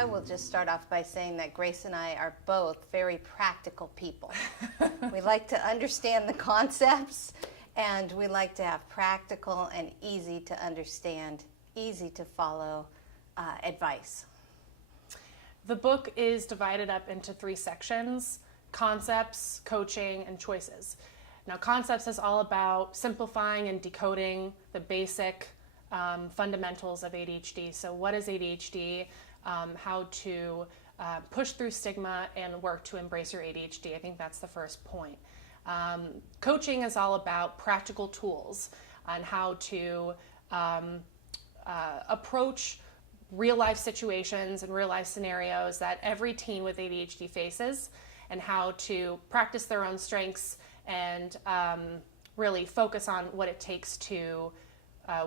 I will just start off by saying that Grace and I are both very practical people. We like to understand the concepts, and we like to have practical and easy to understand, easy to follow advice. The book is divided up into 3 sections: concepts, coaching, and choices. Now, concepts is all about simplifying and decoding the basic fundamentals of ADHD. So what is ADHD? How to push through stigma and work to embrace your ADHD. I think that's the first point. Coaching is all about practical tools on how to approach real life situations and real life scenarios that every teen with ADHD faces, and how to practice their own strengths and really focus on what it takes to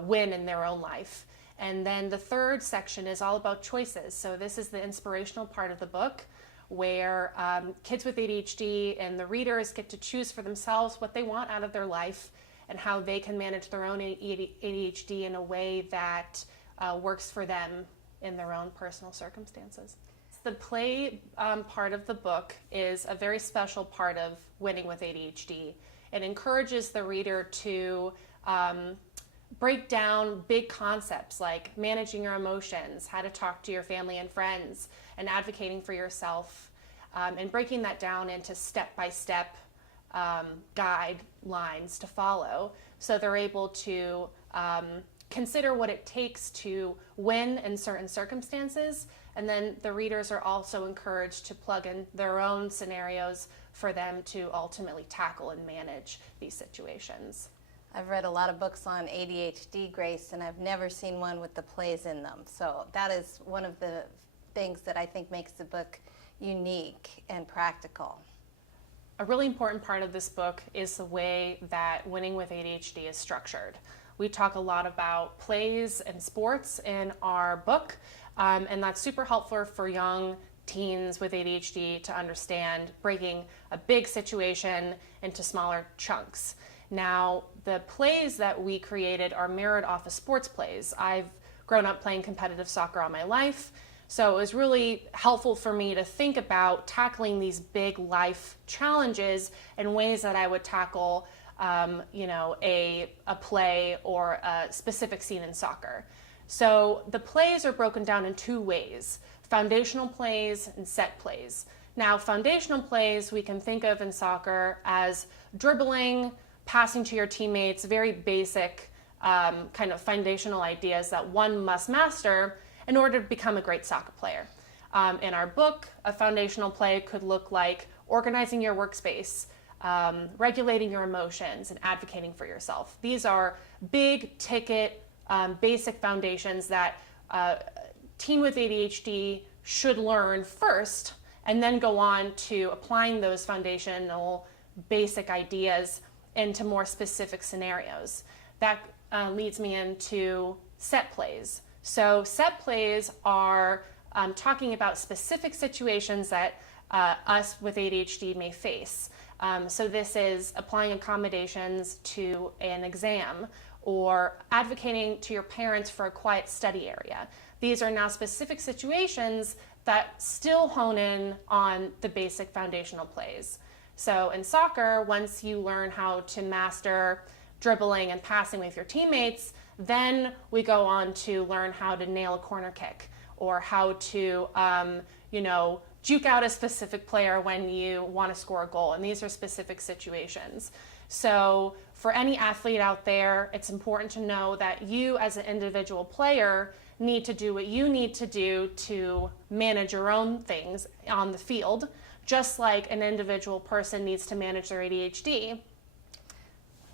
win in their own life. And then the third section is all about choices. So this is the inspirational part of the book, where kids with ADHD and the readers get to choose for themselves what they want out of their life and how they can manage their own ADHD in a way that works for them in their own personal circumstances. The play part of the book is a very special part of winning with ADHD. It encourages the reader to break down big concepts like managing your emotions, how to talk to your family and friends, and advocating for yourself, and breaking that down into step-by-step guidelines to follow, so they're able to consider what it takes to win in certain circumstances. And then the readers are also encouraged to plug in their own scenarios for them to ultimately tackle and manage these situations. I've read a lot of books on ADHD, Grace, and I've never seen one with the plays in them. So that is one of the things that I think makes the book unique and practical. A really important part of this book is the way that Winning with ADHD is structured. We talk a lot about plays and sports in our book, and that's super helpful for young teens with ADHD to understand breaking a big situation into smaller chunks. Now, the plays that we created are mirrored off of sports plays. I've grown up playing competitive soccer all my life, so it was really helpful for me to think about tackling these big life challenges in ways that I would tackle a play or a specific scene in soccer. So the plays are broken down in 2 ways: foundational plays and set plays. Now, foundational plays we can think of in soccer as dribbling, passing to your teammates, very basic kind of foundational ideas that one must master in order to become a great soccer player. In our book, a foundational play could look like organizing your workspace, regulating your emotions, and advocating for yourself. These are big ticket, basic foundations that a teen with ADHD should learn first, and then go on to applying those foundational basic ideas into more specific scenarios. That leads me into set plays. So set plays are talking about specific situations that us with ADHD may face. So this is applying accommodations to an exam, or advocating to your parents for a quiet study area. These are now specific situations that still hone in on the basic foundational plays. So in soccer, once you learn how to master dribbling and passing with your teammates, then we go on to learn how to nail a corner kick, or how to, juke out a specific player when you want to score a goal. And these are specific situations. So for any athlete out there, it's important to know that you as an individual player need to do what you need to do to manage your own things on the field, just like an individual person needs to manage their ADHD.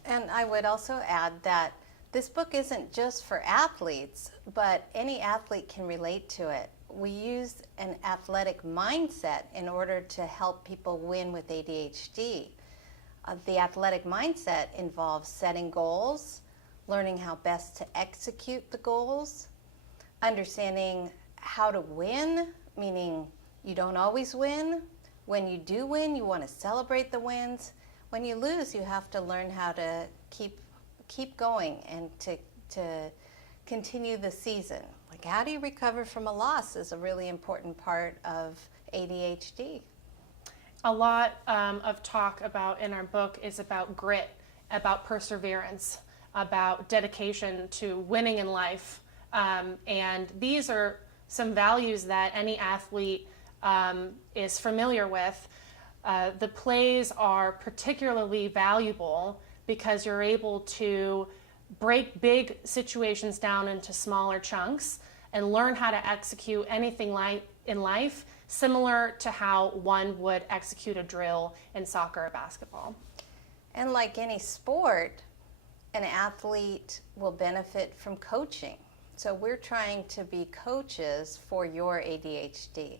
And I would also add that this book isn't just for athletes, but any athlete can relate to it. We use an athletic mindset in order to help people win with ADHD. The athletic mindset involves setting goals, learning how best to execute the goals, understanding how to win, meaning you don't always win. When you do win, you want to celebrate the wins. When you lose, you have to learn how to keep going and to continue the season. Like, how do you recover from a loss is a really important part of ADHD. A lot of talk about in our book is about grit, about perseverance, about dedication to winning in life. And these are some values that any athlete is familiar with. The plays are particularly valuable because you're able to break big situations down into smaller chunks and learn how to execute anything in life similar to how one would execute a drill in soccer or basketball. And like any sport, an athlete will benefit from coaching. So we're trying to be coaches for your ADHD.